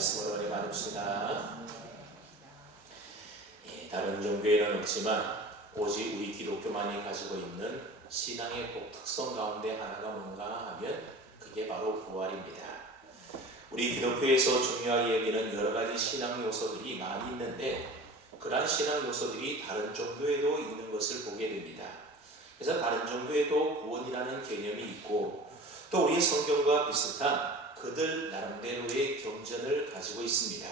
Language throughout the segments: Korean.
말씀으로 은혜 받읍시다. 다른 종교에는 없지만 오직 우리 기독교만이 가지고 있는 신앙의 독특성 가운데 하나가 뭔가 하면 그게 바로 부활입니다. 우리 기독교에서 중요하게 여기는 여러 가지 신앙 요소들이 많이 있는데 그러한 신앙 요소들이 다른 종교에도 있는 것을 보게 됩니다. 그래서 다른 종교에도 구원이라는 개념이 있고 또 우리 성경과 비슷한 그들 나름대로의 경전을 가지고 있습니다.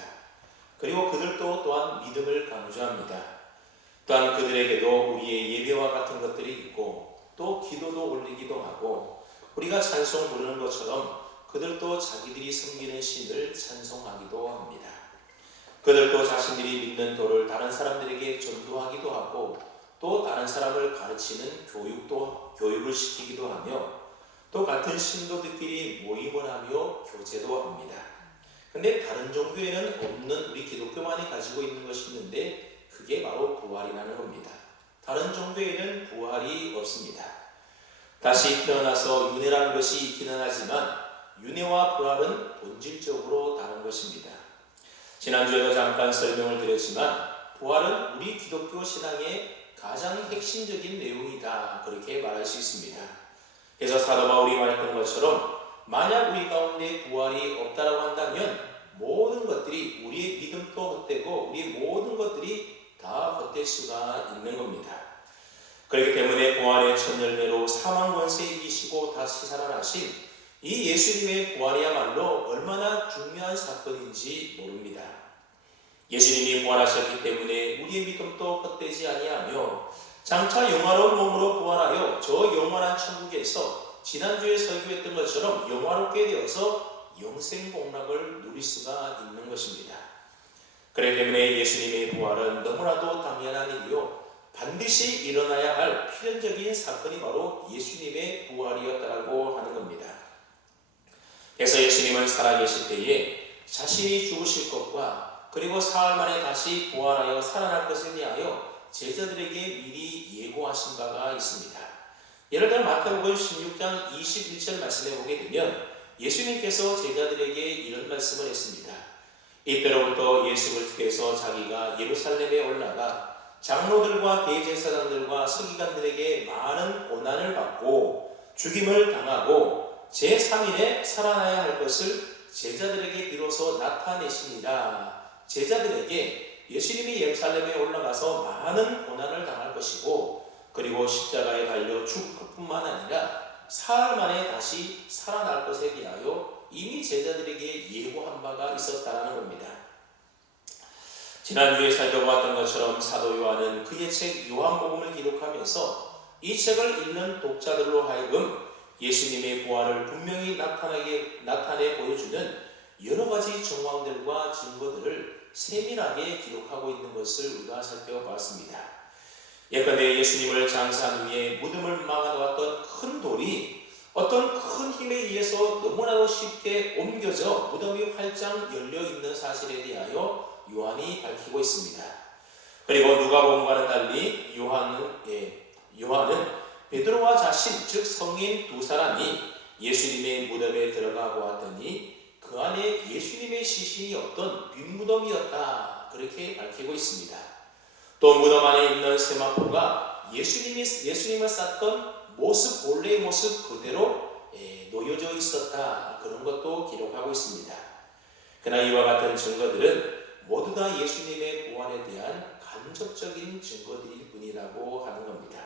그리고 그들도 또한 믿음을 강조합니다. 또한 그들에게도 우리의 예배와 같은 것들이 있고 또 기도도 올리기도 하고 우리가 찬송 부르는 것처럼 그들도 자기들이 섬기는 신을 찬송하기도 합니다. 그들도 자신들이 믿는 도를 다른 사람들에게 전도하기도 하고 또 다른 사람을 가르치는 교육을 시키기도 하며 또 같은 신도들끼리 모임을 하며 교제도 합니다. 근데 다른 종교에는 없는 우리 기독교만이 가지고 있는 것이 있는데 그게 바로 부활이라는 겁니다. 다른 종교에는 부활이 없습니다. 다시 태어나서 윤회라는 것이 있기는 하지만 윤회와 부활은 본질적으로 다른 것입니다. 지난주에도 잠깐 설명을 드렸지만 부활은 우리 기독교 신앙의 가장 핵심적인 내용이다 그렇게 말할 수 있습니다. 그래서 사도 바울이 말했던 것처럼 만약 우리 가운데 부활이 없다라고 한다면 모든 것들이 우리의 믿음도 헛되고 우리의 모든 것들이 다 헛될 수가 있는 겁니다. 그렇기 때문에 부활의 첫 열매로 사망 권세 이기시고 다시 살아나신 이 예수님의 부활이야말로 얼마나 중요한 사건인지 모릅니다. 예수님이 부활하셨기 때문에 우리의 믿음도 헛되지 아니하며 장차 영화로운 몸으로 부활하여 저 영원한 천국에서 지난주에 설교했던 것처럼 영화롭게 되어서 영생복락을 누릴 수가 있는 것입니다. 그렇기 때문에 예수님의 부활은 너무나도 당연한 일이요 반드시 일어나야 할 필연적인 사건이 바로 예수님의 부활이었다고 하는 겁니다. 그래서 예수님은 살아계실 때에 자신이 죽으실 것과 그리고 사흘 만에 다시 부활하여 살아날 것에 대하여 제자들에게 미리 예고하신 바가 있습니다. 예를 들어 마태복음 16장 21절 말씀에 보게 되면 예수님께서 제자들에게 이런 말씀을 했습니다. 이때로부터 예수께서 자기가 예루살렘에 올라가 장로들과 대제사장들과 서기관들에게 많은 고난을 받고 죽임을 당하고 제3일에 살아나야 할 것을 제자들에게 비로소 나타내시니라. 제자들에게 예수님이 예루살렘에 올라가서 많은 고난을 당할 것이고 그리고 십자가에 달려 죽을 것뿐만 아니라 사흘 만에 다시 살아날 것에 대하여 이미 제자들에게 예고한 바가 있었다는 겁니다. 지난주에 살펴보았던 것처럼 사도 요한은 그의 책 요한복음을 기록하면서 이 책을 읽는 독자들로 하여금 예수님의 부활을 분명히 나타내 보여주는 여러 가지 정황들과 증거들을 세밀하게 기록하고 있는 것을 우리가 살펴봤습니다. 예컨대 예수님을 장사한 후에 무덤을 막아놓았던 큰 돌이 어떤 큰 힘에 의해서 너무나도 쉽게 옮겨져 무덤이 활짝 열려있는 사실에 대하여 요한이 밝히고 있습니다. 그리고 누가복음과는 달리 요한은 베드로와 자신 즉 성인 두 사람이 예수님의 무덤에 들어가 보았더니 그 안에 예수님의 시신이 없던 빈무덤이었다 그렇게 밝히고 있습니다. 또 무덤 안에 있는 세마포가 예수님을 쌌던 본래의 모습 그대로 놓여져 있었다 그런 것도 기록하고 있습니다. 그러나 이와 같은 증거들은 모두 다 예수님의 부활에 대한 간접적인 증거들일 뿐이라고 하는 겁니다.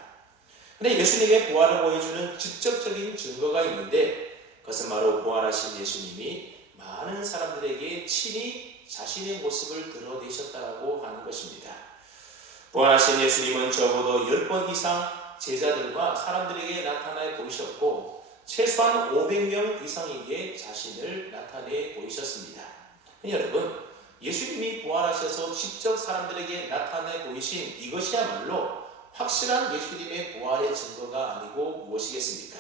그런데 예수님의 부활을 보여주는 직접적인 증거가 있는데 그것은 바로 부활하신 예수님이 많은 사람들에게 친히 자신의 모습을 드러내셨다고 하는 것입니다. 부활하신 예수님은 적어도 10번 이상 제자들과 사람들에게 나타나 보이셨고 최소한 500명 이상에게 자신을 나타내 보이셨습니다. 여러분, 예수님이 부활하셔서 직접 사람들에게 나타내 보이신 이것이야말로 확실한 예수님의 부활의 증거가 아니고 무엇이겠습니까?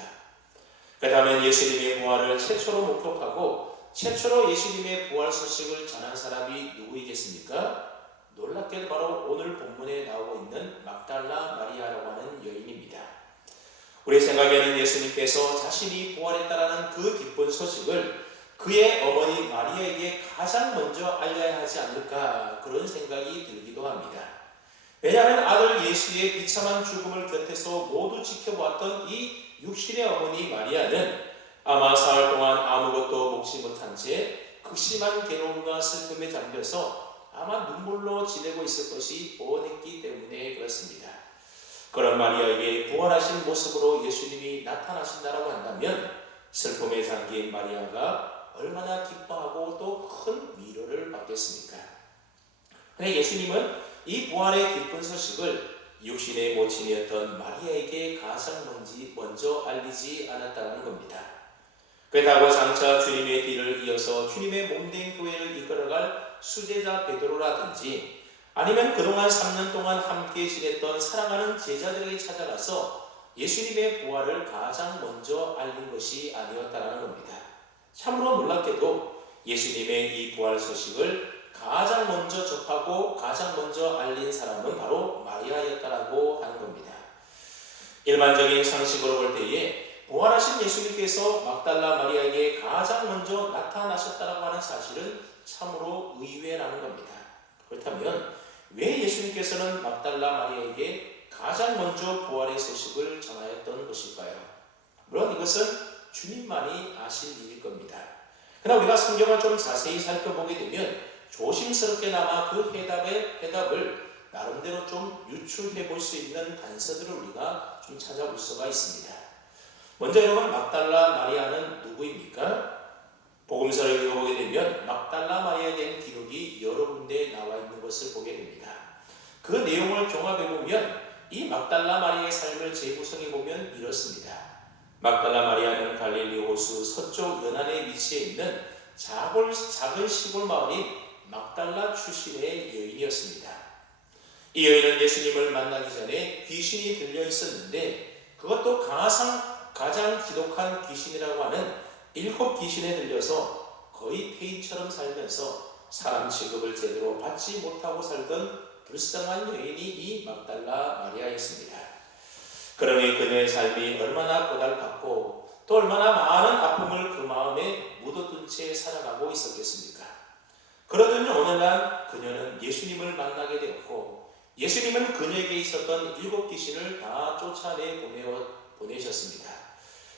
그렇다면 예수님의 부활을 최초로 목격하고 최초로 예수님의 부활 소식을 전한 사람이 누구이겠습니까? 놀랍게도 바로 오늘 본문에 나오고 있는 막달라 마리아라고 하는 여인입니다. 우리 생각에는 예수님께서 자신이 부활했다라는 그 기쁜 소식을 그의 어머니 마리아에게 가장 먼저 알려야 하지 않을까 그런 생각이 들기도 합니다. 왜냐하면 아들 예수의 비참한 죽음을 곁에서 모두 지켜보았던 이 육신의 어머니 마리아는 아마 사흘 동안 아무것도 먹지 못한 채 극심한 괴로움과 슬픔에 잠겨서 아마 눈물로 지내고 있을 것이 뻔했기 때문에 그렇습니다. 그런 마리아에게 부활하신 모습으로 예수님이 나타나신다라고 한다면 슬픔에 잠긴 마리아가 얼마나 기뻐하고 또 큰 위로를 받겠습니까? 그런데 예수님은 이 부활의 기쁜 소식을 육신의 모친이었던 마리아에게 가장 먼저 알리지 않았다는 겁니다. 그렇다고 장차 주님의 뒤를 이어서 주님의 몸된 교회를 이끌어갈 수제자 베드로라든지 아니면 그동안 3년 동안 함께 지냈던 사랑하는 제자들에게 찾아가서 예수님의 부활을 가장 먼저 알린 것이 아니었다는 겁니다. 참으로 놀랍게도 예수님의 이 부활 소식을 가장 먼저 접하고 가장 먼저 알린 사람은 바로 마리아였다라고 하는 겁니다. 일반적인 상식으로 볼 때에 부활하신 예수님께서 막달라 마리아에게 가장 먼저 나타나셨다라고 하는 사실은 참으로 의외라는 겁니다. 그렇다면 왜 예수님께서는 막달라 마리아에게 가장 먼저 부활의 소식을 전하였던 것일까요? 물론 이것은 주님만이 아실 일일 겁니다. 그러나 우리가 성경을 좀 자세히 살펴보게 되면 조심스럽게나마 그 해답을 나름대로 좀 유추해 볼 수 있는 단서들을 우리가 좀 찾아볼 수가 있습니다. 먼저 여러분, 막달라 마리아는 누구입니까? 복음서를 읽어보게 되면 막달라 마리아에 대한 기록이 여러 군데 나와 있는 것을 보게 됩니다. 그 내용을 종합해 보면 이 막달라 마리아의 삶을 재구성해 보면 이렇습니다. 막달라 마리아는 갈릴리 호수 서쪽 연안에 위치해 있는 작은 시골 마을인 막달라 출신의 여인이었습니다. 이 여인은 예수님을 만나기 전에 귀신이 들려 있었는데 그것도 가장 지독한 귀신이라고 하는 7 귀신에 들려서 거의 폐인처럼 살면서 사람 취급을 제대로 받지 못하고 살던 불쌍한 여인이 이 막달라 마리아였습니다. 그러니 그녀의 삶이 얼마나 고달팠고 또 얼마나 많은 아픔을 그 마음에 묻어둔 채 살아가고 있었겠습니까? 그러더니 어느 날 그녀는 예수님을 만나게 되었고 예수님은 그녀에게 있었던 7 귀신을 다 쫓아내 보내셨습니다.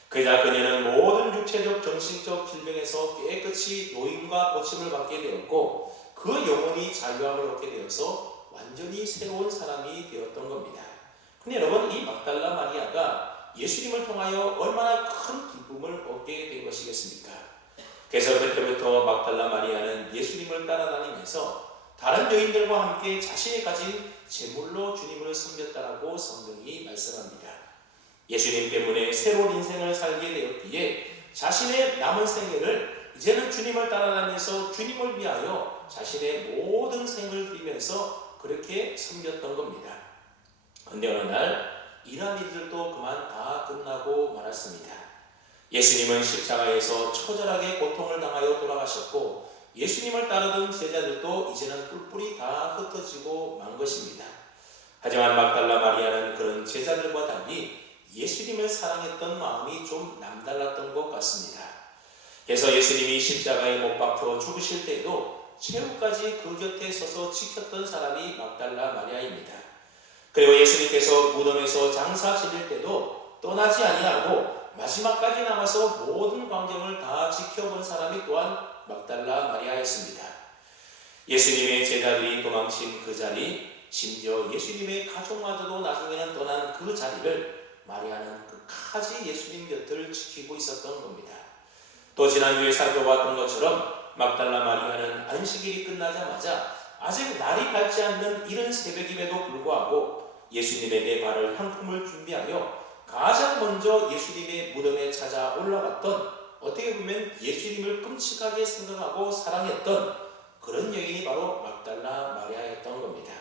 그러자 그녀는 모든 육체적 정신적 질병에서 깨끗이 노임과 고침을 받게 되었고 그 영혼이 자유함을 얻게 되어서 완전히 새로운 사람이 되었던 겁니다. 근데 여러분, 이 막달라 마리아가 예수님을 통하여 얼마나 큰 기쁨을 얻게 된 것이겠습니까? 그래서 그때부터 막달라 마리아는 예수님을 따라다니면서 다른 여인들과 함께 자신이 가진 재물로 주님을 섬겼다라고 성경이 말씀합니다. 예수님 때문에 새로운 인생을 살게 되었기에 자신의 남은 생애를 이제는 주님을 따라다니면서 주님을 위하여 자신의 모든 생을 드리면서 그렇게 섬겼던 겁니다. 그런데 어느 날 이러한 일들도 그만 다 끝나고 말았습니다. 예수님은 십자가에서 처절하게 고통을 당하여 돌아가셨고 예수님을 따르던 제자들도 이제는 뿔뿔이 다 흩어지고 만 것입니다. 하지만 막달라 마리아는 그런 제자들과 달리 예수님을 사랑했던 마음이 좀 남달랐던 것 같습니다. 그래서 예수님이 십자가에 못 박혀 죽으실 때도 최후까지 그 곁에 서서 지켰던 사람이 막달라 마리아입니다. 그리고 예수님께서 무덤에서 장사 지낼 때도 떠나지 아니하고 마지막까지 남아서 모든 광경을 다 지켜본 사람이 또한 막달라 마리아였습니다. 예수님의 제자들이 도망친 그 자리, 심지어 예수님의 가족마저도 나중에는 떠난 그 자리를 마리아는 끝까지 예수님 곁을 지키고 있었던 겁니다. 또 지난주에 살펴봤던 것처럼 막달라 마리아는 안식일이 끝나자마자 아직 날이 밝지 않는 이른 새벽임에도 불구하고 예수님에게 바를 향품을 준비하여 가장 먼저 예수님의 무덤에 찾아 올라갔던, 어떻게 보면 예수님을 끔찍하게 생각하고 사랑했던 그런 여인이 바로 막달라 마리아였던 겁니다.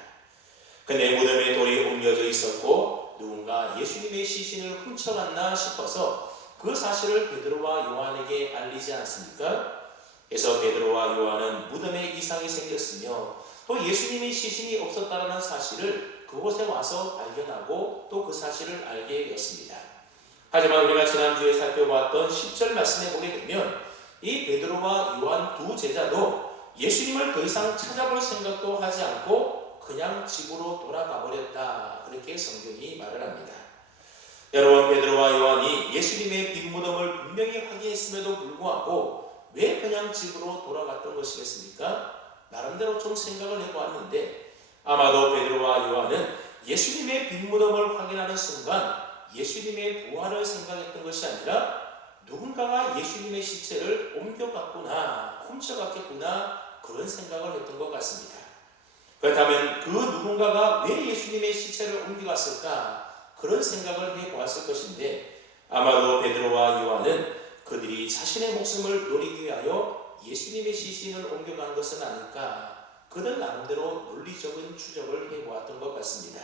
그네 무덤에 돌이 옮겨져 있었고 누군가 예수님의 시신을 훔쳐갔나 싶어서 그 사실을 베드로와 요한에게 알리지 않았습니까? 그래서 베드로와 요한은 무덤에 이상이 생겼으며 또 예수님의 시신이 없었다는 사실을 그곳에 와서 발견하고 또 그 사실을 알게 되었습니다. 하지만 우리가 지난주에 살펴봤던 10절 말씀에 보게 되면 이 베드로와 요한 두 제자도 예수님을 더 이상 찾아볼 생각도 하지 않고 그냥 집으로 돌아가 버렸다. 그렇게 성경이 말을 합니다. 여러분, 베드로와 요한이 예수님의 빈 무덤을 분명히 확인했음에도 불구하고 왜 그냥 집으로 돌아갔던 것이겠습니까? 나름대로 좀 생각을 해보았는데 아마도 베드로와 요한은 예수님의 빈 무덤을 확인하는 순간 예수님의 부활을 생각했던 것이 아니라 누군가가 예수님의 시체를 옮겨갔구나, 훔쳐갔겠구나, 그런 생각을 했던 것 같습니다. 그렇다면 그 누군가가 왜 예수님의 시체를 옮겨갔을까? 그런 생각을 해보았을 것인데 아마도 베드로와 요한은 그들이 자신의 목숨을 노리기 위하여 예수님의 시신을 옮겨간 것은 아닐까, 그들 나름대로 논리적인 추적을 해보았던 것 같습니다.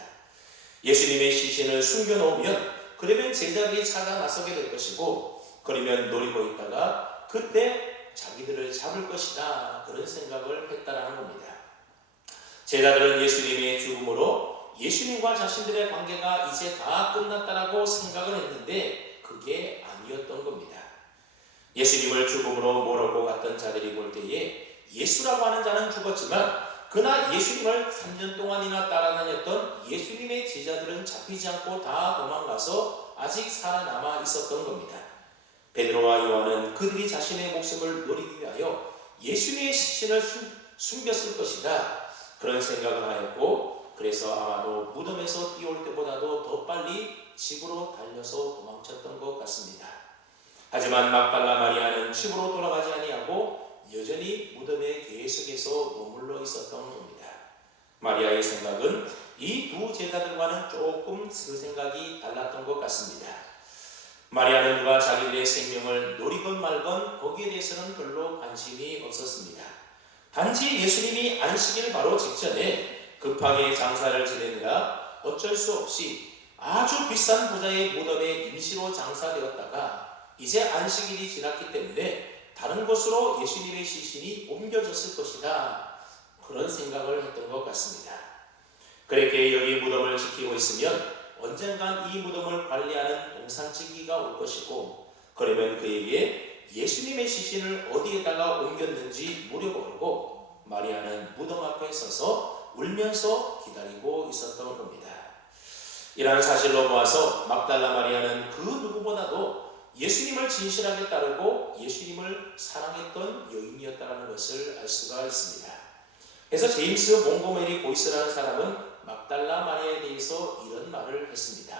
예수님의 시신을 숨겨놓으면 그러면 제자들이 찾아 나서게 될 것이고, 그러면 노리고 있다가 그때 자기들을 잡을 것이다, 그런 생각을 했다라는 겁니다. 제자들은 예수님의 죽음으로 예수님과 자신들의 관계가 이제 다 끝났다라고 생각을 했는데 그게 아니었던 겁니다. 예수님을 죽음으로 몰고 갔던 자들이 볼 때에 예수라고 하는 자는 죽었지만 그러나 예수님을 3년 동안이나 따라다녔던 예수님의 제자들은 잡히지 않고 다 도망가서 아직 살아남아 있었던 겁니다. 베드로와 요한은 그들이 자신의 목숨을 노리기 위하여 예수님의 시신을 숨겼을 것이다, 그런 생각을 하였고, 그래서 아마도 무덤에서 뛰어올 때보다도 더 빨리 집으로 달려서 도망쳤던 것 같습니다. 하지만 막달라 마리아는 집으로 돌아가지 아니하고 여전히 무덤에 계속해서 머물러 있었던 겁니다. 마리아의 생각은 이 두 제자들과는 조금 그 생각이 달랐던 것 같습니다. 마리아는 누가 자기들의 생명을 노리건 말건 거기에 대해서는 별로 관심이 없었습니다. 단지 예수님이 안식일 바로 직전에 급하게 장사를 지내느라 어쩔 수 없이 아주 비싼 부자의 무덤에 임시로 장사되었다가 이제 안식일이 지났기 때문에 다른 곳으로 예수님의 시신이 옮겨졌을 것이다, 그런 생각을 했던 것 같습니다. 그렇게 여기 무덤을 지키고 있으면 언젠간 이 무덤을 관리하는 동산지기가 올 것이고, 그러면 그에게 예수님의 시신을 어디에다가 옮겼는지 물어보고 마리아는 무덤 앞에 서서 울면서 기다리고 있었던 겁니다. 이러한 사실로 보아서 막달라 마리아는 그 누구보다도 예수님을 진실하게 따르고 예수님을 사랑했던 여인이었다는 것을 알 수가 있습니다. 그래서 제임스 몽고메리 보이스라는 사람은 막달라 마리아에 대해서 이런 말을 했습니다.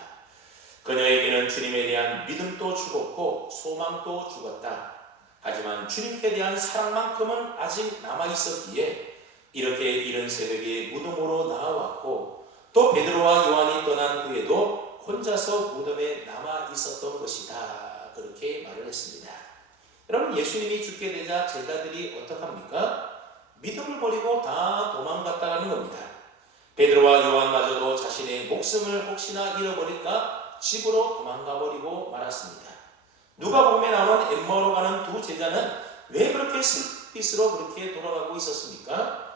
그녀에게는 주님에 대한 믿음도 죽었고 소망도 죽었다. 하지만 주님께 대한 사랑만큼은 아직 남아있었기에 이렇게 이른 새벽에 무덤으로 나아왔고, 또 베드로와 요한이 떠난 후에도 혼자서 무덤에 남아있었던 것이다, 그렇게 말을 했습니다. 여러분, 예수님이 죽게 되자 제자들이 어떡합니까? 믿음을 버리고 다 도망갔다는 겁니다. 베드로와 요한마저도 자신의 목숨을 혹시나 잃어버릴까 집으로 도망가버리고 말았습니다. 누가복음에 나오는 엠마오로 가는 두 제자는 왜 그렇게 슬빛으로 그렇게 돌아가고 있었습니까?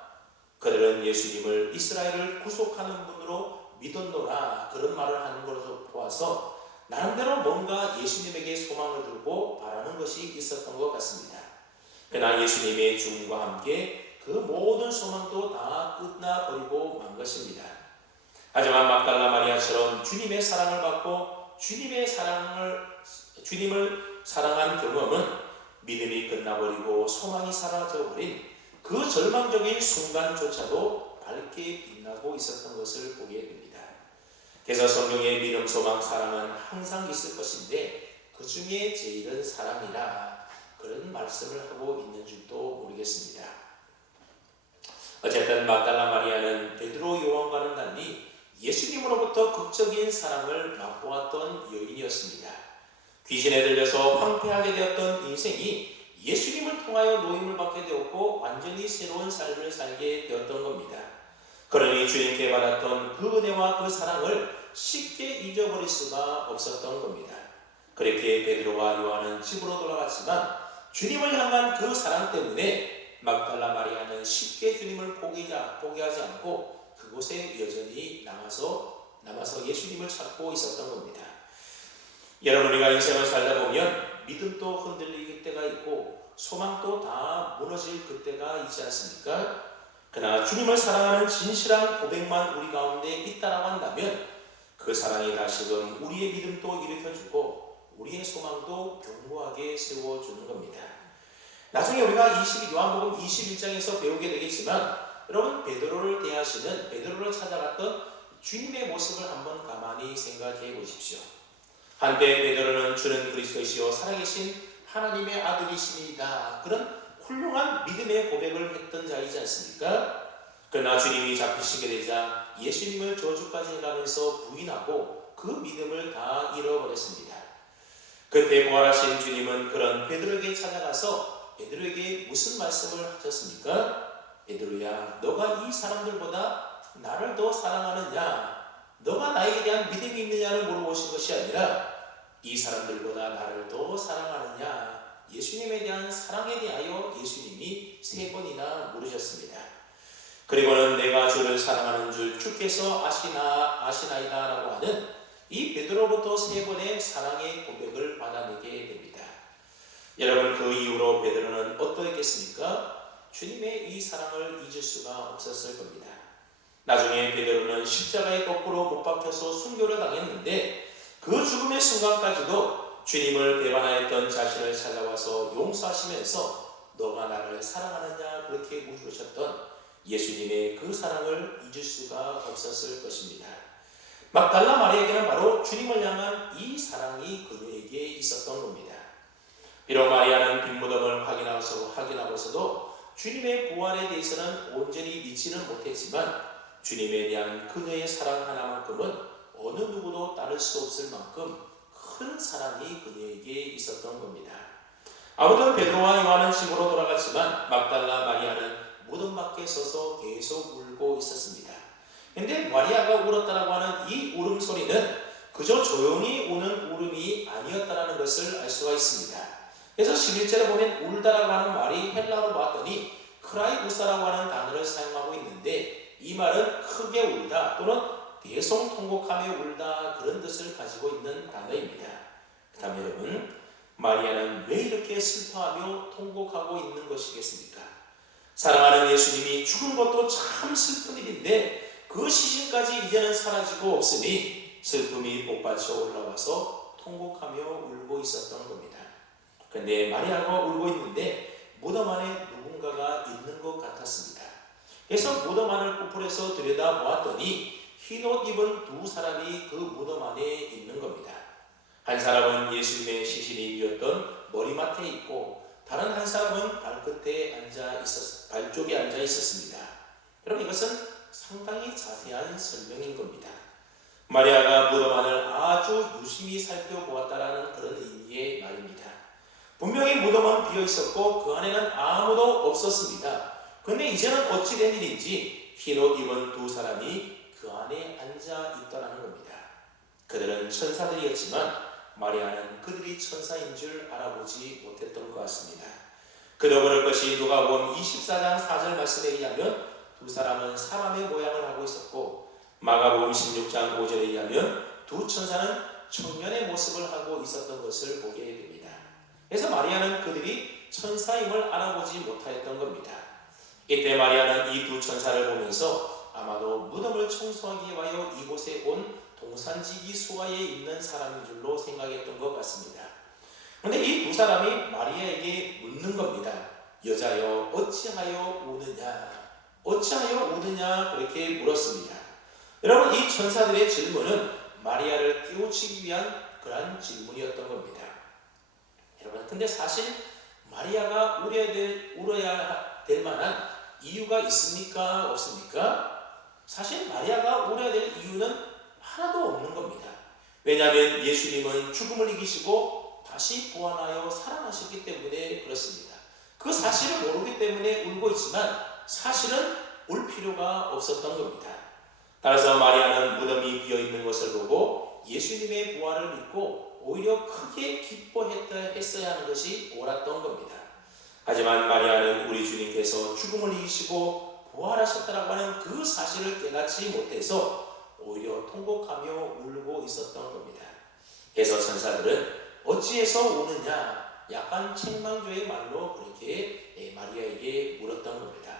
그들은 예수님을 이스라엘을 구속하는 분으로 믿었노라, 그런 말을 하는 것으로 보아서 나름대로 뭔가 예수님에게 소망을 들고 바라는 것이 있었던 것 같습니다. 그러나 예수님의 죽음과 함께 그 모든 소망도 다 끝나버리고 만 것입니다. 하지만 막달라 마리아처럼 주님의 사랑을 받고 주님을 사랑한 경험은 믿음이 끝나버리고 소망이 사라져버린 그 절망적인 순간조차도 밝게 빛나고 있었던 것을 보게 됩니다. 그래서 성경의 믿음, 소망, 사랑은 항상 있을 것인데 그 중에 제일은 사랑이라, 그런 말씀을 하고 있는 줄도 모르겠습니다. 어쨌든 막달라 마리아는 베드로, 요한과는 달리 예수님으로부터 극적인 사랑을 맛보았던 여인이었습니다. 귀신에 들려서 황폐하게 되었던 인생이 예수님을 통하여 노임을 받게 되었고 완전히 새로운 삶을 살게 되었던 겁니다. 그러니 주님께 받았던 그 은혜와 그 사랑을 쉽게 잊어버릴 수가 없었던 겁니다. 그렇게 베드로와 요한은 집으로 돌아갔지만 주님을 향한 그 사랑 때문에 막달라 마리아는 쉽게 주님을 포기하지 않고 그곳에 여전히 남아서 예수님을 찾고 있었던 겁니다. 여러분, 우리가 인생을 살다 보면 믿음도 흔들릴 때가 있고 소망도 다 무너질 그때가 있지 않습니까? 그러나 주님을 사랑하는 진실한 고백만 우리 가운데 있다라고 한다면 그 사랑이 다시금 우리의 믿음도 일으켜주고 우리의 소망도 견고하게 세워주는 겁니다. 나중에 우리가 요한복음 21장에서 배우게 되겠지만 여러분, 베드로를 대하시는, 베드로를 찾아갔던 주님의 모습을 한번 가만히 생각해 보십시오. 한때 베드로는 주는 그리스도이시요 살아계신 하나님의 아들이십니다, 그런 훌륭한 믿음의 고백을 했던 자이지 않습니까? 그러나 주님이 잡히시게 되자 예수님을 저주까지 해가면서 부인하고 그 믿음을 다 잃어버렸습니다. 그때 부활하신 주님은 그런 베드로에게 찾아가서 베드로에게 무슨 말씀을 하셨습니까? 베드로야, 너가 이 사람들보다 나를 더 사랑하느냐? 너가 나에게 대한 믿음이 있느냐를 물어보신 것이 아니라 이 사람들보다 나를 더 사랑하느냐? 예수님에 대한 사랑에 대하여 예수님이 3번이나 물으셨습니다. 그리고는 내가 주를 사랑하는 줄 주께서 아시나이다 라고 하는 이 베드로부터 3번의 사랑의 고백을 받아내게 됩니다. 여러분, 그 이후로 베드로는 어떠했겠습니까? 주님의 이 사랑을 잊을 수가 없었을 겁니다. 나중에 베드로는 십자가에 거꾸로 못 박혀서 순교를 당했는데 그 죽음의 순간까지도 주님을 배반하였던 자신을 찾아와서 용서하시면서 너가 나를 사랑하느냐 그렇게 물으셨던 예수님의 그 사랑을 잊을 수가 없었을 것입니다. 막달라 마리아에게는 바로 주님을 향한 이 사랑이 그녀에게 있었던 겁니다. 비록 마리아는 빈무덤을 확인하고서도 주님의 부활에 대해서는 온전히 믿지는 못했지만 주님에 대한 그녀의 사랑 하나만큼은 어느 누구도 따를 수 없을 만큼 큰 사랑이 그녀에게 있었던 겁니다. 아무튼 베드로와 요한은 집으로 돌아갔지만 막달라 마리아는 무덤 밖에 서서 계속 울고 있었습니다. 근데 마리아가 울었다라고 하는 이 울음소리는 그저 조용히 우는 울음이 아니었다라는 것을 알 수가 있습니다. 그래서 11절에 보면 울다라고 하는 말이 헬라어로 봤더니 크라이우사라고 하는 단어를 사용하고 있는데 이 말은 크게 울다 또는 대성통곡하며 울다 그런 뜻을 가지고 있는 단어입니다. 그다음에 여러분, 마리아는 왜 이렇게 슬퍼하며 통곡하고 있는 것이겠습니까? 사랑하는 예수님이 죽은 것도 참 슬픈 일인데 그 시신까지 이제는 사라지고 없으니 슬픔이 복받쳐 올라와서 통곡하며 울고 있었던 겁니다. 그런데 마리아가 울고 있는데 무덤 안에 누군가가 있는 것 같았습니다. 그래서 무덤 안을 꼬풀해서 들여다보았더니 흰옷 입은 2사람이 그 무덤 안에 있는 겁니다. 한 사람은 예수님의 시신이 이었던 머리맡에 있고 다른 한 사람은 발쪽에 앉아 있었습니다. 여러분, 이것은 상당히 자세한 설명인 겁니다. 마리아가 무덤 안을 아주 유심히 살펴보았다라는 그런 의미의 말입니다. 분명히 무덤은 비어 있었고 그 안에는 아무도 없었습니다. 그런데 이제는 어찌 된 일인지 흰옷 입은 2사람이 그 안에 앉아 있더라는 겁니다. 그들은 천사들이었지만 마리아는 그들이 천사인 줄 알아보지 못했던 것 같습니다. 그도 그럴 것이 누가복음 24장 4절 말씀에 의하면 2사람은 사람의 모양을 하고 있었고 마가복음 16장 5절에 의하면 2 천사는 청년의 모습을 하고 있었던 것을 보게 됩니다. 그래서 마리아는 그들이 천사임을 알아보지 못하였던 겁니다. 이때 마리아는 이 2 천사를 보면서 아마도 무덤을 청소하기 위하여 이곳에 온 동산지기 수하에 있는 사람인 줄로 생각했던 것 같습니다. 그런데 이 2사람이 마리아에게 묻는 겁니다. 여자여 어찌하여 우느냐? 어찌하여 우느냐? 그렇게 물었습니다. 여러분, 이 천사들의 질문은 마리아를 깨우치기 위한 그러한 질문이었던 겁니다. 여러분, 근데 사실 마리아가 울어야 될 만한 이유가 있습니까? 없습니까? 사실 마리아가 울어야 될 이유는 하나도 없는 겁니다. 왜냐하면 예수님은 죽음을 이기시고 다시 부활하여 살아나셨기 때문에 그렇습니다. 그 사실을 모르기 때문에 울고 있지만 사실은 울 필요가 없었던 겁니다. 따라서 마리아는 무덤이 비어있는 것을 보고 예수님의 부활을 믿고 오히려 크게 기뻐했어야 하는 것이 옳았던 겁니다. 하지만 마리아는 우리 주님께서 죽음을 이기시고 부활하셨다라고 하는 그 사실을 깨닫지 못해서 오히려 통곡하며 울고 있었던 겁니다. 그래서 천사들은 어찌해서 우느냐? 약간 책망조의 말로 그렇게 마리아에게 물었던 겁니다.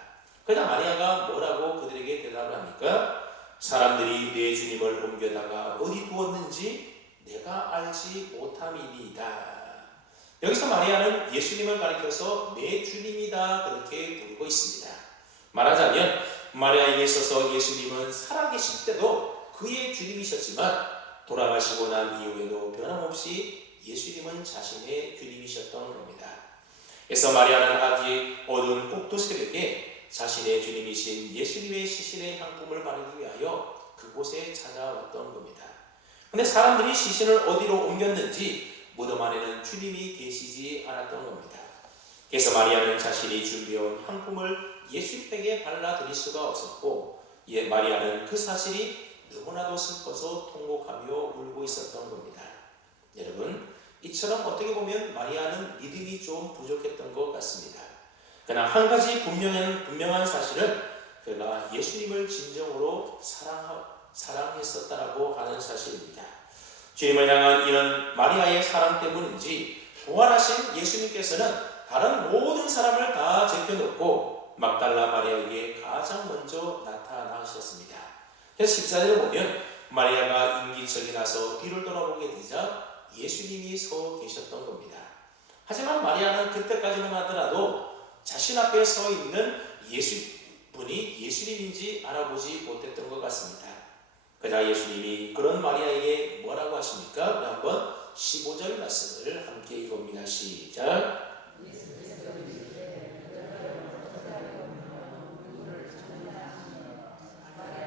그러나 마리아가 뭐라고 그들에게 대답을 합니까? 사람들이 내 주님을 옮겨다가 어디 두었는지 내가 알지 못함이니이다. 여기서 마리아는 예수님을 가리켜서 내 주님이다 그렇게 부르고 있습니다. 말하자면 마리아에게 있어서 예수님은 살아계실 때도 그의 주님이셨지만 돌아가시고 난 이후에도 변함없이 예수님은 자신의 주님이셨던 겁니다. 그래서 마리아는 아직 어두운 꼭두 새벽에 자신의 주님이신 예수님의 시신의 향품을 바르기 위하여 그곳에 찾아왔던 겁니다. 그런데 사람들이 시신을 어디로 옮겼는지 무덤 안에는 주님이 계시지 않았던 겁니다. 그래서 마리아는 자신이 준비해온 향품을 예수님에게 발라드릴 수가 없었고 마리아는 그 사실이 너무나도 슬퍼서 통곡하며 울고 있었던 겁니다. 여러분, 이처럼 어떻게 보면 마리아는 믿음이 좀 부족했던 것 같습니다. 그러나 한 가지 분명한 사실은 그가 예수님을 진정으로 사랑했었다라고 하는 사실입니다. 주님을 향한 이런 마리아의 사랑 때문인지 부활하신 예수님께서는 다른 모든 사람을 다 제껴놓고 막달라 마리아에게 가장 먼저 나타나셨습니다. 그래서 14절에 보면 마리아가 인기척이 나서 뒤를 돌아보게 되자 예수님이 서 계셨던 겁니다. 하지만 마리아는 그때까지만 하더라도 자신 앞에 서 있는 예수분이 예수님인지 알아보지 못했던 것 같습니다. 그러자 예수님이 그런 마리아에게 뭐라고 하십니까? 우리 한번 15절 말씀을 함께 읽어봅니다. 시작.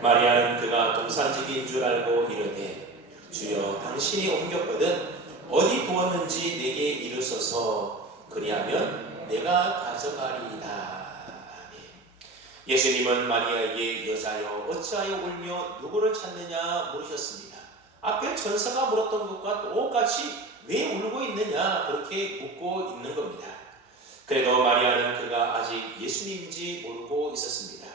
마리아는 그가 동산직인 줄 알고 이르되 주여 당신이 옮겼거든 어디 두었는지 내게 이르소서 그리하면 내가 가져가리이다. 아멘. 예수님은 마리아에게 여자여 어찌하여 울며 누구를 찾느냐 물으셨습니다. 앞에 천사가 물었던 것과 똑같이 왜 울고 있느냐 그렇게 묻고 있는 겁니다. 그래도 마리아는 그가 아직 예수님인지 모르고 있었습니다.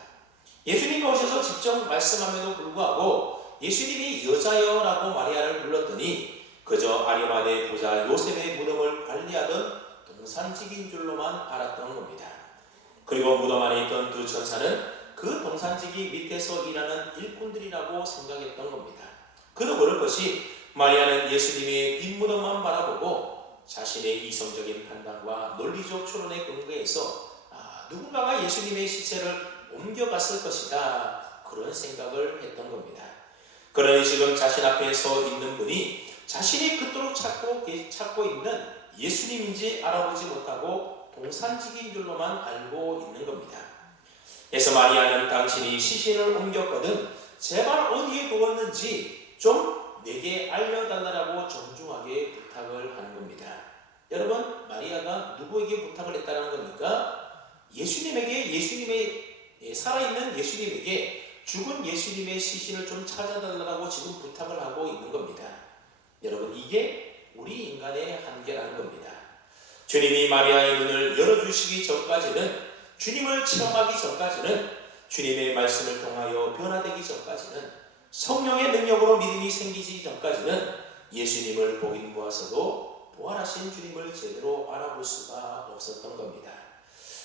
예수님이 오셔서 직접 말씀함에도 불구하고 예수님이 여자여라고 마리아를 불렀더니 그저 아리마대 부자 요셉의 무덤을 관리하던 동산직인 줄로만 알았던 겁니다. 그리고 무덤 안에 있던 두 천사는 그 동산직이 밑에서 일하는 일꾼들이라고 생각했던 겁니다. 그도 그럴 것이 마리아는 예수님의 빈무덤만 바라보고 자신의 이성적인 판단과 논리적 추론에 근거해서 누군가가 예수님의 시체를 옮겨갔을 것이다 그런 생각을 했던 겁니다. 그러니 지금 자신 앞에 서 있는 분이 자신이 그토록 찾고 있는 예수님인지 알아보지 못하고 동산직인 줄로만 알고 있는 겁니다. 그래서 마리아는 당신이 시신을 옮겼거든 제발 어디에 두었는지 좀 내게 알려달라고 정중하게 부탁을 하는 겁니다. 여러분, 마리아가 누구에게 부탁을 했다는 겁니까? 예수님의 살아있는 예수님에게 죽은 예수님의 시신을 좀 찾아달라고 지금 부탁을 하고 있는 겁니다. 여러분, 이게 우리 인간의 한계라는 겁니다. 주님이 마리아의 눈을 열어주시기 전까지는, 주님을 체험하기 전까지는, 주님의 말씀을 통하여 변화되기 전까지는, 성령의 능력으로 믿음이 생기기 전까지는 예수님을 보긴 보아서도 부활하신 주님을 제대로 알아볼 수가 없었던 겁니다.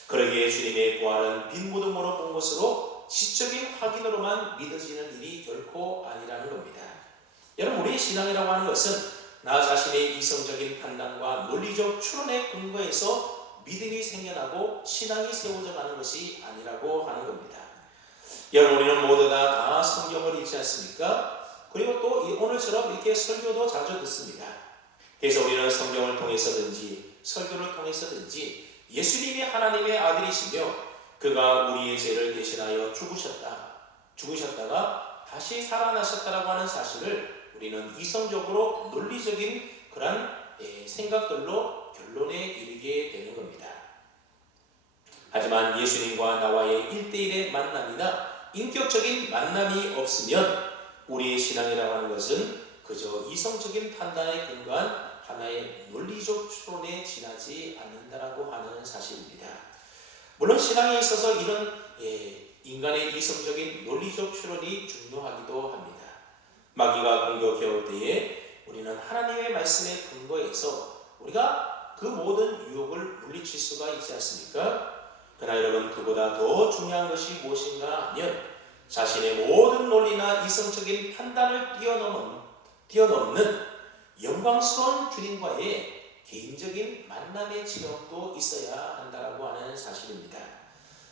그러기에 주님의 부활은 빈 무덤으로 본 것으로 지적인 확인으로만 믿어지는 일이 결코 아니라는 겁니다. 여러분, 우리의 신앙이라고 하는 것은 나 자신의 이성적인 판단과 논리적 추론에 근거해서 믿음이 생겨나고 신앙이 세워져 가는 것이 아니라고 하는 겁니다. 여러분, 우리는 모두 다 성경을 읽지 않습니까? 그리고 또 오늘처럼 이렇게 설교도 자주 듣습니다. 그래서 우리는 성경을 통해서든지 설교를 통해서든지 예수님이 하나님의 아들이시며 그가 우리의 죄를 대신하여 죽으셨다가 다시 살아나셨다라고 하는 사실을 우리는 이성적으로 논리적인 그런 생각들로 결론에 이르게 되는 겁니다. 하지만 예수님과 나와의 1대1의 만남이나 인격적인 만남이 없으면 우리의 신앙이라고 하는 것은 그저 이성적인 판단에 근거한 하나의 논리적 추론에 지나지 않는다라고 하는 사실입니다. 물론 신앙에 있어서 이런 인간의 이성적인 논리적 추론이 중요하기도 합니다. 마귀가 공격해올 때에 우리는 하나님의 말씀에 근거해서 우리가 그 모든 유혹을 물리칠 수가 있지 않습니까? 그러나 여러분, 그보다 더 중요한 것이 무엇인가 하면 자신의 모든 논리나 이성적인 판단을 뛰어넘는 영광스러운 주님과의 개인적인 만남의 체험도 있어야 한다고 하는 사실입니다.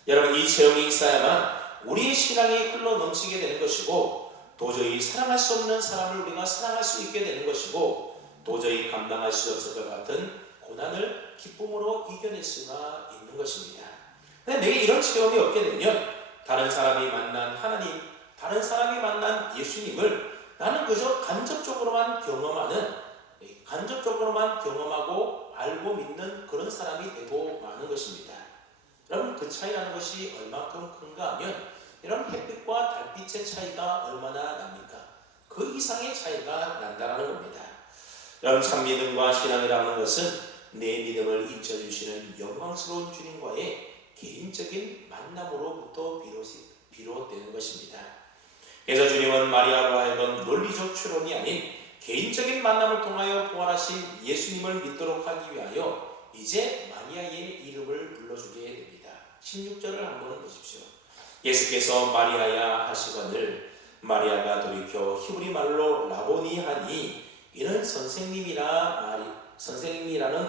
여러분, 이 체험이 있어야만 우리의 신앙이 흘러 넘치게 되는 것이고, 도저히 사랑할 수 없는 사람을 우리가 사랑할 수 있게 되는 것이고, 도저히 감당할 수 없을 것 같은 고난을 기쁨으로 이겨낼 수가 있는 것입니다. 근데 내게 이런 체험이 없게 되면 다른 사람이 만난 하나님, 다른 사람이 만난 예수님을 나는 그저 간접적으로만 경험하고 알고 믿는 그런 사람이 되고 마는 것입니다. 여러분, 그 차이라는 것이 얼마큼 큰가 하면, 여러분, 햇빛과 달빛의 차이가 얼마나 납니까? 그 이상의 차이가 난다는 겁니다. 여러분, 참 믿음과 신앙이라는 것은 내 믿음을 인쳐주시는 영광스러운 주님과의 개인적인 만남으로부터 비롯되는 것입니다. 그래서 주님은 마리아로 하여금 논리적 추론이 아닌 개인적인 만남을 통하여 부활하신 예수님을 믿도록 하기 위하여 이제 마리아의 이름을 불러주게 됩니다. 16절을 한번 보십시오. 예수께서 마리아야 하시거늘 마리아가 돌이켜 히브리 말로 라보니 하니 이는 선생님이라는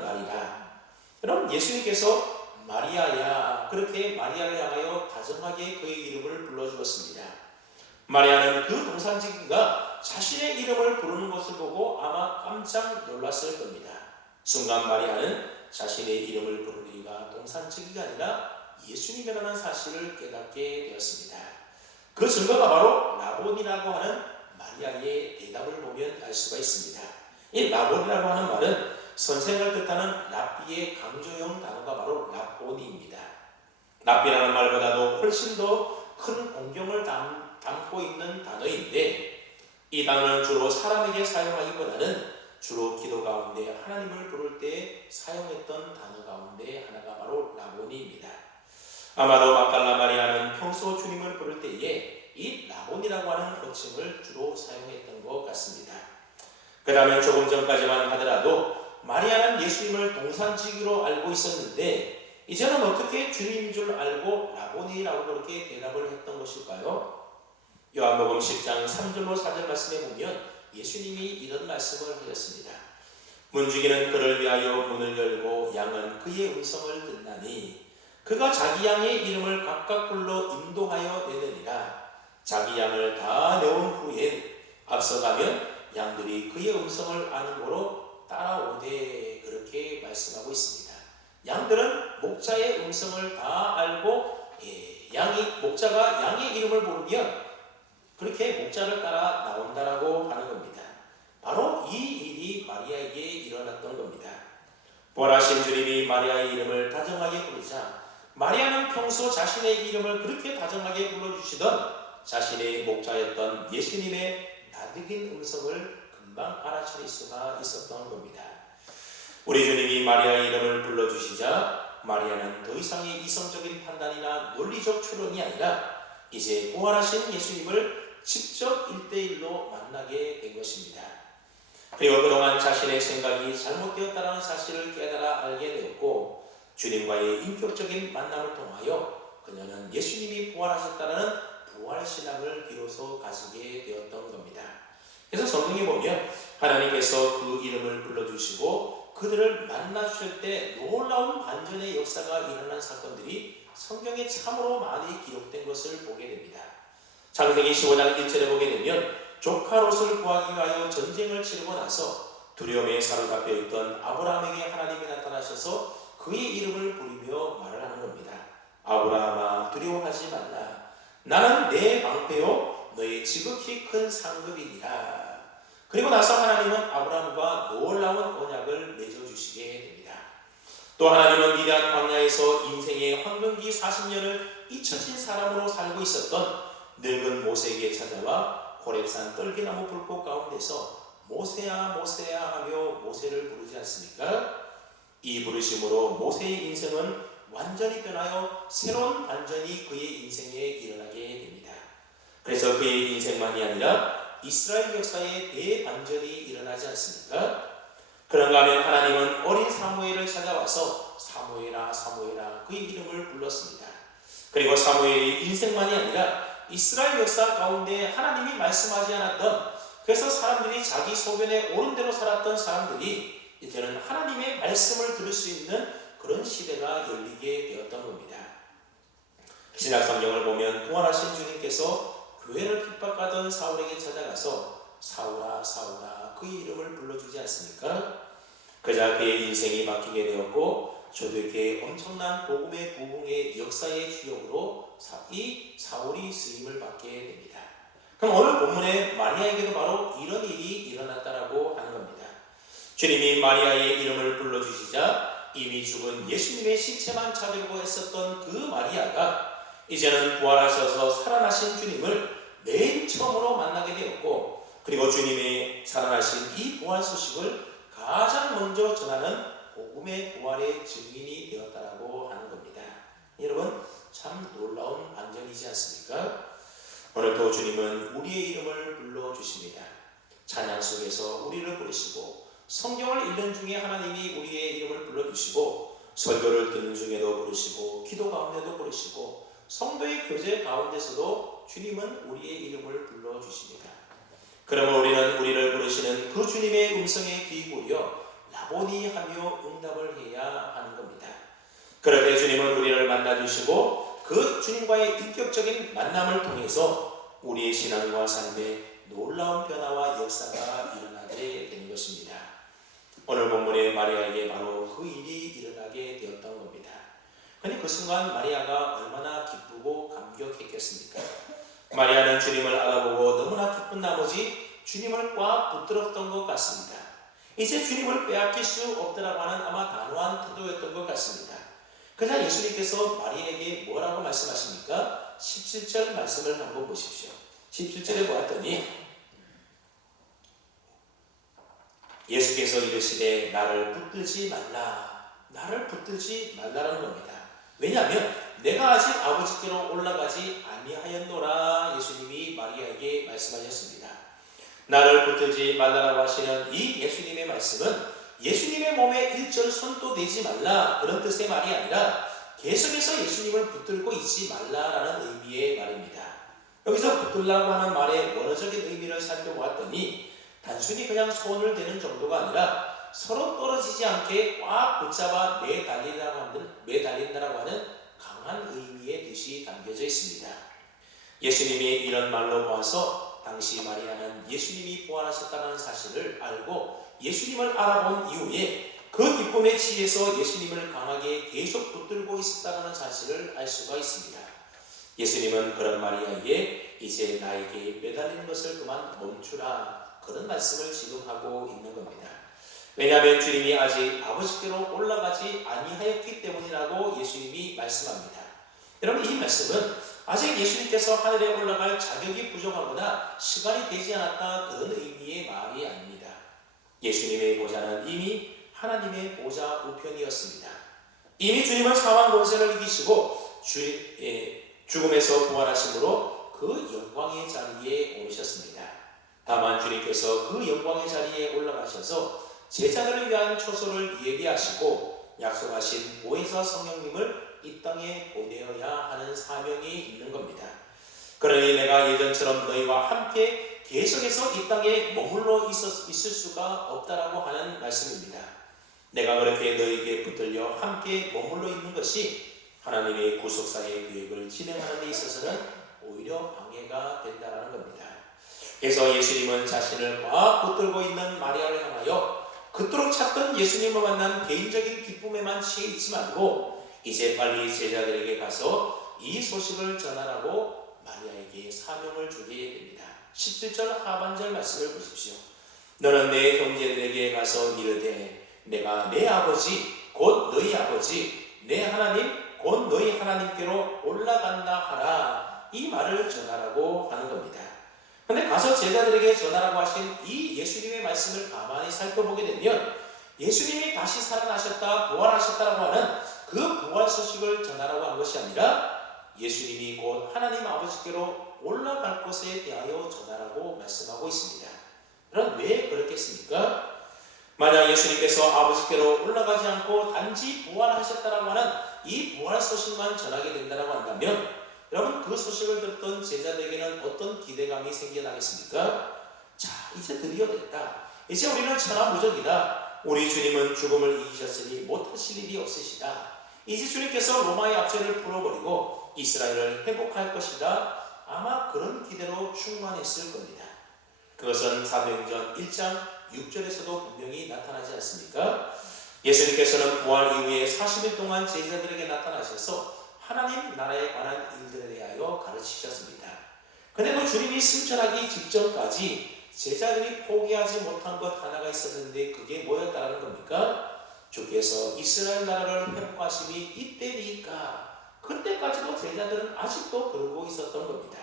말이라. 여러분, 예수님께서 마리아야, 그렇게 마리아를 향하여 다정하게 그의 이름을 불러주었습니다. 마리아는 그 동산지기가 자신의 이름을 부르는 것을 보고 아마 깜짝 놀랐을 겁니다. 순간 마리아는 자신의 이름을 부르기가 동산지기가 아니라 예수님이라는 사실을 깨닫게 되었습니다. 그 증거가 바로 라본이라고 하는 마리아의 대답을 보면 알 수가 있습니다. 이 라본이라고 하는 말은 선생을 뜻하는 랍비의 강조형 단어가 바로 라본이입니다. 랍비라는 말보다도 훨씬 더 큰 공경을 담고 있는 단어인데, 이 단어는 주로 사람에게 사용하기보다는 주로 기도 가운데 하나님을 부를 때 사용했던 단어 가운데 하나가 바로 라본이입니다. 아마도 막달라 마리아는 평소 주님을 부를 때에 이 라본이라고 하는 호칭을 주로 사용했던 것 같습니다. 그러면 조금 전까지만 하더라도 마리아는 예수님을 동산지기로 알고 있었는데, 이제는 어떻게 주님인 줄 알고 라보니라고 그렇게 대답을 했던 것일까요? 요한복음 10장 3절로 4절 말씀에 보면 예수님이 이런 말씀을 하셨습니다. 문지기는 그를 위하여 문을 열고 양은 그의 음성을 듣나니 그가 자기 양의 이름을 각각 불러 인도하여 내느니라. 자기 양을 다 내온 후엔 앞서가면 양들이 그의 음성을 아는 고로 따라오되, 그렇게 말씀하고 있습니다. 양들은 목자의 음성을 다 알고 목자가 양의 이름을 부르면 그렇게 목자를 따라 나온다라고 하는 겁니다. 바로 이 일이 마리아에게 일어났던 겁니다. 부활하신 주님이 마리아의 이름을 다정하게 부르자 마리아는 평소 자신의 이름을 그렇게 다정하게 불러주시던 자신의 목자였던 예수님의 나드긴 음성을 금방 알아차릴 수가 있었던 겁니다. 우리 주님이 마리아의 이름을 불러주시자 마리아는 더 이상의 이성적인 판단이나 논리적 추론이 아니라 이제 부활하신 예수님을 직접 1대1로 만나게 된 것입니다. 그리고 그동안 자신의 생각이 잘못되었다는 사실을 깨달아 알게 되었고, 주님과의 인격적인 만남을 통하여 그녀는 예수님이 부활하셨다는 부활신앙을 비로소 가지게 되었던 겁니다. 그래서 성경에 보면 하나님께서 그 이름을 불러주시고 그들을 만나주실 때 놀라운 반전의 역사가 일어난 사건들이 성경에 참으로 많이 기록된 것을 보게 됩니다. 창세기 15장 1절에 보게 되면 조카 롯을 구하기 위하여 전쟁을 치르고 나서 두려움에 사로잡혀 있던 아브라함에게 하나님이 나타나셔서 그의 이름을 부르며 말을 하는 겁니다. 아브라함아, 두려워하지 말라. 나는 내 방패요 너의 지극히 큰 상급이니라. 그리고 나서 하나님은 아브라함과 놀라운 언약을 맺어주시게 됩니다. 또 하나님은 미디안 광야에서 인생의 황금기 40년을 잊혀진 사람으로 살고 있었던 늙은 모세에게 찾아와 호렙산 떨기나무 불꽃 가운데서 모세야 모세야 하며 모세를 부르지 않습니까? 이 부르심으로 모세의 인생은 완전히 변하여 새로운 반전이 그의 인생에 일어나게 됩니다. 그래서 그의 인생만이 아니라 이스라엘 역사에 대반전이 일어나지 않습니까? 그런가 하면 하나님은 어린 사무엘을 찾아와서 사무엘아 사무엘아 그의 이름을 불렀습니다. 그리고 사무엘이 인생만이 아니라 이스라엘 역사 가운데 하나님이 말씀하지 않았던, 그래서 사람들이 자기 소견에 옳은 대로 살았던 사람들이 이제는 하나님의 말씀을 들을 수 있는 그런 시대가 열리게 되었던 겁니다. 신약 성경을 보면 부활하신 주님께서 교회를 핍박하던 사울에게 찾아가서 사울아 사울아 그의 이름을 불러주지 않습니까? 그자 그의 인생이 바뀌게 되었고 초대교회의 엄청난 복음의 부흥의 역사의 주역으로 이 사울이 쓰임을 받게 됩니다. 그럼 오늘 본문에 마리아에게도 바로 이런 일이 일어났다라고 하는 겁니다. 주님이 마리아의 이름을 불러주시자 이미 죽은 예수님의 시체만 찾으려고 했었던 그 마리아가 이제는 부활하셔서 살아나신 주님을 맨 처음으로 만나게 되었고, 그리고 주님의 살아나신 이 부활 소식을 가장 먼저 전하는 복음의 부활의 증인이 되었다라고 하는 겁니다. 여러분 참 놀라운 반전이지 않습니까? 오늘도 주님은 우리의 이름을 불러주십니다. 찬양 속에서 우리를 부르시고, 성경을 읽는 중에 하나님이 우리의 이름을 불러주시고, 설교를 듣는 중에도 부르시고, 기도 가운데도 부르시고, 성도의 교제 가운데서도 주님은 우리의 이름을 불러주십니다. 그러면 우리는 우리를 부르시는 그 주님의 음성에 귀 기울여 라보니 하며 응답을 해야 하는 겁니다. 그럴 때 주님은 우리를 만나주시고 그 주님과의 인격적인 만남을 통해서 우리의 신앙과 삶에 놀라운 변화와 역사가 일어나게 되는 것입니다. 오늘 본문의 마리아에게 바로 그 일이 일어나게 되었던 겁니다. 그런데 그 순간 마리아가 얼마나 기쁘고 감격했겠습니까? 마리아는 주님을 알아보고 너무나 기쁜 나머지 주님을 꽉 붙들었던 것 같습니다. 이제 주님을 빼앗길 수 없다라고 하는 아마 단호한 태도였던 것 같습니다. 그러자 예수님께서 마리아에게 뭐라고 말씀하십니까? 17절 말씀을 한번 보십시오. 17절에 보았더니 예수께서 이르시되 나를 붙들지 말라, 나를 붙들지 말라라는 겁니다. 왜냐하면 내가 아직 아버지께로 올라가지 아니하였노라 예수님이 마리아에게 말씀하셨습니다. 나를 붙들지 말라라고 하시는 이 예수님의 말씀은 예수님의 몸에 일절 손도 대지 말라 그런 뜻의 말이 아니라 계속해서 예수님을 붙들고 있지 말라라는 의미의 말입니다. 여기서 붙들라고 하는 말의 원어적인 의미를 살펴보았더니 단순히 그냥 손을 대는 정도가 아니라 서로 떨어지지 않게 꽉 붙잡아 매달린다라고 하는 강한 의미의 뜻이 담겨져 있습니다. 예수님이 이런 말로 보아서 당시 마리아는 예수님이 부활하셨다는 사실을 알고 예수님을 알아본 이후에 그 기쁨에 취해서 예수님을 강하게 계속 붙들고 있었다는 사실을 알 수가 있습니다. 예수님은 그런 마리아에게 이제 나에게 매달리는 것을 그만 멈추라 그런 말씀을 지금 하고 있는 겁니다. 왜냐하면 주님이 아직 아버지께로 올라가지 아니하였기 때문이라고 예수님이 말씀합니다. 여러분 이 말씀은 아직 예수님께서 하늘에 올라갈 자격이 부족하거나 시간이 되지 않았다 그런 의미의 말이 아닙니다. 예수님의 보좌는 이미 하나님의 보좌 우편이었습니다. 이미 주님은 사망 권세를 이기시고 죽음에서 부활하심으로 그 영광의 자리에 오르셨습니다. 다만 주님께서 그 영광의 자리에 올라가셔서 제자들을 위한 초소를 예비하시고 약속하신 보혜사 성령님을 이 땅에 보내어야 하는 사명이 있는 겁니다. 그러니 내가 예전처럼 너희와 함께 계속해서 이 땅에 머물러 있을 수가 없다라고 하는 말씀입니다. 내가 그렇게 너희에게 붙들려 함께 머물러 있는 것이 하나님의 구속사의 계획을 진행하는 데 있어서는 오히려 방해가 된다라는 겁니다. 그래서 예수님은 자신을 꽉 붙들고 있는 마리아를 향하여 그토록 찾던 예수님을 만난 개인적인 기쁨에만 취해 있지 말고 이제 빨리 제자들에게 가서 이 소식을 전하라고 마리아에게 사명을 주게 됩니다. 17절 하반절 말씀을 보십시오. 너는 내 형제들에게 가서 이르되 내가 내 아버지 곧 너희 아버지 내 하나님 곧 너희 하나님께로 올라간다 하라 이 말을 전하라고 하는 겁니다. 그런데 가서 제자들에게 전하라고 하신 이 예수님의 말씀을 가만히 살펴보게 되면 예수님이 다시 살아나셨다 부활하셨다라고 하는 그 부활 소식을 전하라고 한 것이 아니라 예수님이 곧 하나님 아버지께로 올라갈 것에 대하여 전하라고 말씀하고 있습니다. 그럼 왜 그렇겠습니까? 만약 예수님께서 아버지께로 올라가지 않고 단지 부활하셨다라고 하는 이 부활 소식만 전하게 된다라고 한다면 여러분 그 소식을 듣던 제자들에게는 어떤 기대감이 생겨나겠습니까? 자, 이제 드디어 됐다. 이제 우리는 천하무적이다. 우리 주님은 죽음을 이기셨으니 못하실 일이 없으시다. 이제 주님께서 로마의 압제를 풀어버리고 이스라엘을 회복할 것이다. 아마 그런 기대로 충만했을 겁니다. 그것은 사도행전 1장 6절에서도 분명히 나타나지 않습니까? 예수님께서는 부활 이후에 40일 동안 제자들에게 나타나셔서 하나님 나라에 관한 일들에 대하여 가르치셨습니다. 그런데도 주님이 승천하기 직전까지 제자들이 포기하지 못한 것 하나가 있었는데 그게 뭐였다는 겁니까? 주께서 이스라엘 나라를 회복하심이 이때니까 그때까지도 제자들은 아직도 그러고 있었던 겁니다.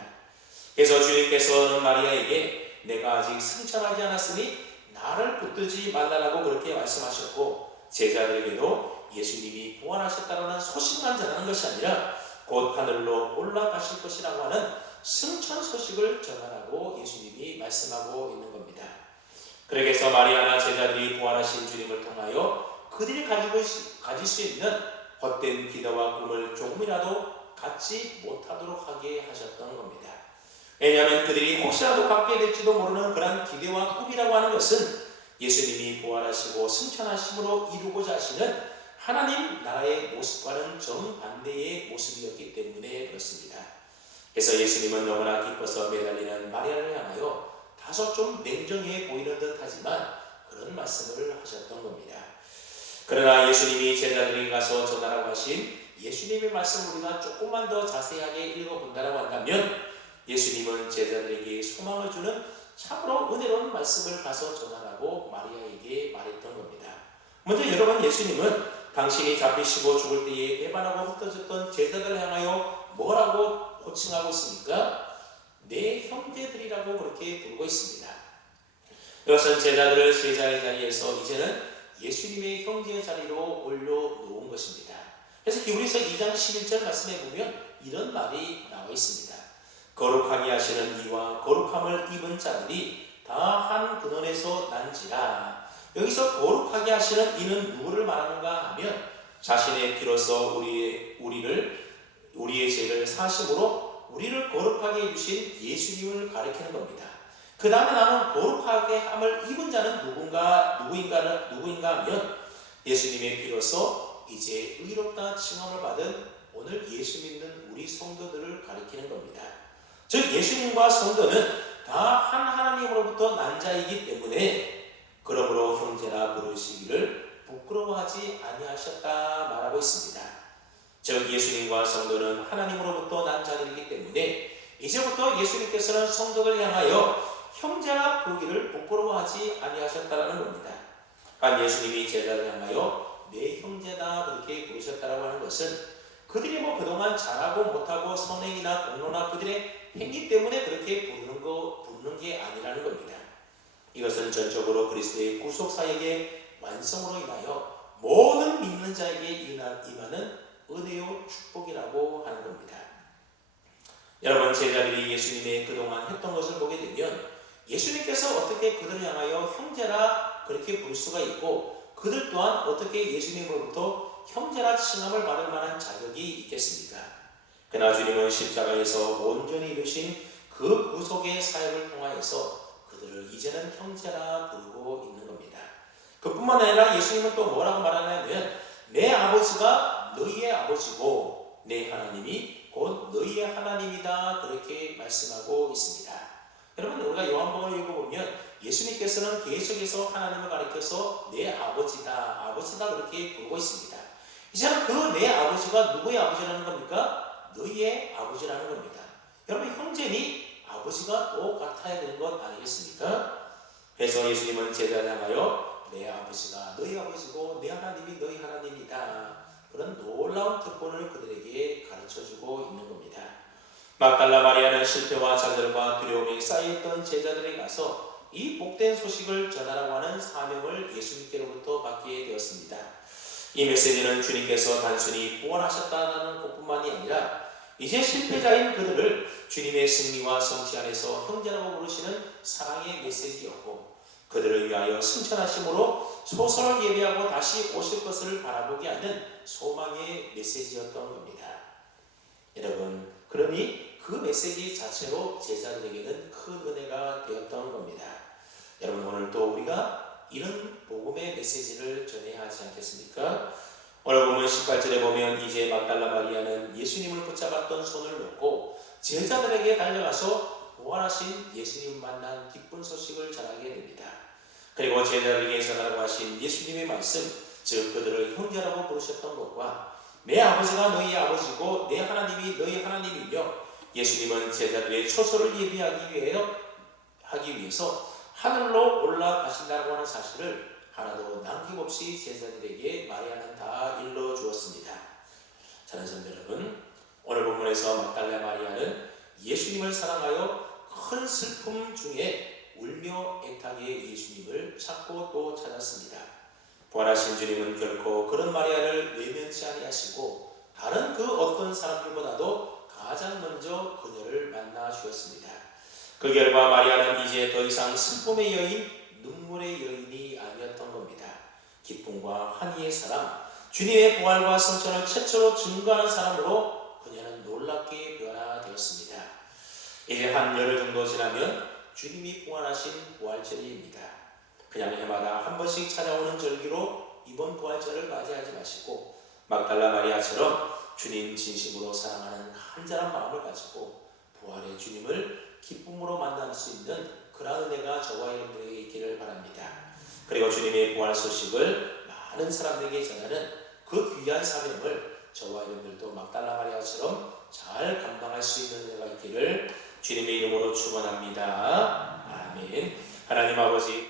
그래서 주님께서는 마리아에게 내가 아직 승천하지 않았으니 나를 붙들지 말라라고 그렇게 말씀하셨고 제자들에게도 예수님이 부활하셨다는 소식만 전하는 것이 아니라 곧 하늘로 올라가실 것이라고 하는 승천 소식을 전하라고 예수님이 말씀하고 있는 겁니다. 그래서 마리아나 제자들이 부활하신 주님을 통하여 그들이 가질 수 있는 헛된 기대와 꿈을 조금이라도 갖지 못하도록 하게 하셨던 겁니다. 왜냐하면 그들이 혹시라도 갖게 될지도 모르는 그런 기대와 꿈이라고 하는 것은 예수님이 부활하시고 승천하심으로 이루고자 하시는 하나님 나라의 모습과는 정반대의 모습이었기 때문에 그렇습니다. 그래서 예수님은 너무나 기뻐서 매달리는 마리아를 향하여 다소 좀 냉정해 보이는 듯 하지만 그런 말씀을 하셨던 겁니다. 그러나 예수님이 제자들에게 가서 전하라고 하신 예수님의 말씀을 우리가 조금만 더 자세하게 읽어본다라고 한다면 예수님은 제자들에게 소망을 주는 참으로 은혜로운 말씀을 가서 전하라고 마리아에게 말했던 겁니다. 먼저 여러분 예수님은 당신이 잡히시고 죽을 때에 배반하고 흩어졌던 제자들을 향하여 뭐라고 호칭하고 있습니까? 내 형제들이라고 그렇게 부르고 있습니다. 이것은 제자들을 제자의 자리에서 이제는 예수님의 형제의 자리로 올려놓은 것입니다. 그래서 히브리서 2장 11절 말씀에 보면 이런 말이 나와 있습니다. 거룩하게 하시는 이와 거룩함을 입은 자들이 다 한 근원에서 난지라. 여기서 거룩하게 하시는 이는 누구를 말하는가 하면 자신의 피로써 우리의 죄를 사심으로 우리를 거룩하게 해주신 예수님을 가리키는 겁니다. 그 다음에 나는 거룩하게 함을 입은 자는 누구인가 하면 예수님의 피로써 이제 의롭다 칭함을 받은 오늘 예수 믿는 우리 성도들을 가리키는 겁니다. 즉 예수님과 성도는 다 한 하나님으로부터 난 자이기 때문에 그러므로 형제라 부르시기를 부끄러워하지 아니하셨다 말하고 있습니다. 즉 예수님과 성도는 하나님으로부터 난 자들이기 때문에 이제부터 예수님께서는 성도를 향하여 형제라 부르기를 부끄러워하지 아니하셨다라는 겁니다. 간 예수님이 제자를 향하여 내 형제다 그렇게 부르셨다라고 하는 것은 그들이 그동안 잘하고 못하고 선행이나 공로나 그들의 행위 때문에 그렇게 부르는 게 아니라는 겁니다. 이것은 전적으로 그리스도의 구속 사역의 완성으로 인하여 모든 믿는 자에게 임하는 은혜요 축복이라고 하는 겁니다. 여러분 제자들이 예수님의 그동안 했던 것을 보게 되면 예수님께서 어떻게 그들을 향하여 형제라 그렇게 부를 수가 있고 그들 또한 어떻게 예수님으로부터 형제라 칭함을 받을 만한 자격이 있겠습니까? 그러나 주님은 십자가에서 온전히 이루신 그 구속의 사역을 통하여서 그들을 이제는 형제라 부르고 있는 겁니다. 그뿐만 아니라 예수님은 또 뭐라고 말하냐면 내 아버지가 너희의 아버지고 내 하나님이 곧 너희의 하나님이다 그렇게 말씀하고 있습니다. 여러분 우리가 요한복음을 읽어보면 예수님께서는 계속해서 하나님을 가리켜서 내 아버지다 그렇게 부르고 있습니다. 이제는 그 내 아버지가 누구의 아버지라는 겁니까? 너희의 아버지라는 겁니다. 여러분 형제니 아버지가 똑같아야 되는 것 아니겠습니까? 그래서 예수님은 제자를 향하여 내 아버지가 너희 아버지고 내 하나님이 너희 하나님이다 그런 놀라운 특권을 그들에게 가르쳐주고 있는 겁니다. 막달라 마리아는 실패와 좌절과 두려움에 쌓여있던 제자들에게 가서 이 복된 소식을 전하라고 하는 사명을 예수님께로부터 받게 되었습니다. 이 메시지는 주님께서 단순히 구원하셨다는 것뿐만이 아니라 이제 실패자인 그들을 주님의 승리와 성취 안에서 형제라고 부르시는 사랑의 메시지였고 그들을 위하여 승천하심으로 소설을 예비하고 다시 오실 것을 바라보게 하는 소망의 메시지였던 겁니다. 여러분, 그러니 그 메시지 자체로 제자들에게는 큰 은혜가 되었던 겁니다. 여러분, 오늘도 우리가 이런 복음의 메시지를 전해야 하지 않겠습니까? 오늘 보면 18절에 보면 이제 막달라 마리아는 예수님을 붙잡았던 손을 놓고 제자들에게 달려가서 부활하신 예수님 만난 기쁜 소식을 전하게 됩니다. 그리고 제자들에게 전하라고 하신 예수님의 말씀, 즉 그들을 형제라고 부르셨던 것과 내 아버지가 너희 아버지고 내 하나님이 너희 하나님이며 예수님은 제자들의 초소를 예비하기 위해서 하늘로 올라가신다고 하는 사실을 하나도 남김없이 제자들에게 마리아는 다 일러주었습니다. 사랑하는 성도 여러분, 오늘 본문에서 막달라 마리아는 예수님을 사랑하여 큰 슬픔 중에 울며 애타게 예수님을 찾고 또 찾았습니다. 부활하신 주님은 결코 그런 마리아를 외면치 아니하시고 다른 그 어떤 사람들보다도 가장 먼저 그녀를 만나 주었습니다. 그 결과 마리아는 이제 더 이상 슬픔의 여인, 눈물의 여인이 아니었던 겁니다. 기쁨과 환희의 사람, 주님의 부활과 승천을 최초로 증거하는 사람으로 그녀는 놀랍게 변화되었습니다. 이제 한 열흘 정도 지나면 주님이 부활하신 부활절입니다. 그냥 해마다 한 번씩 찾아오는 절기로 이번 부활절을 맞이하지 마시고 막달라 마리아처럼 주님 진심으로 사랑하는 간절한 마음을 가지고 부활의 주님을 기쁨으로 만날 수 있는 그러한 은혜가 저와 여러분에게 있기를 바랍니다. 그리고 주님의 부활 소식을 많은 사람들에게 전하는 그 귀한 사명을 저와 여러분들도 막달라 마리아처럼 잘 감당할 수 있는 은혜가 있기를 주님의 이름으로 축원합니다. 아멘. 하나님 아버지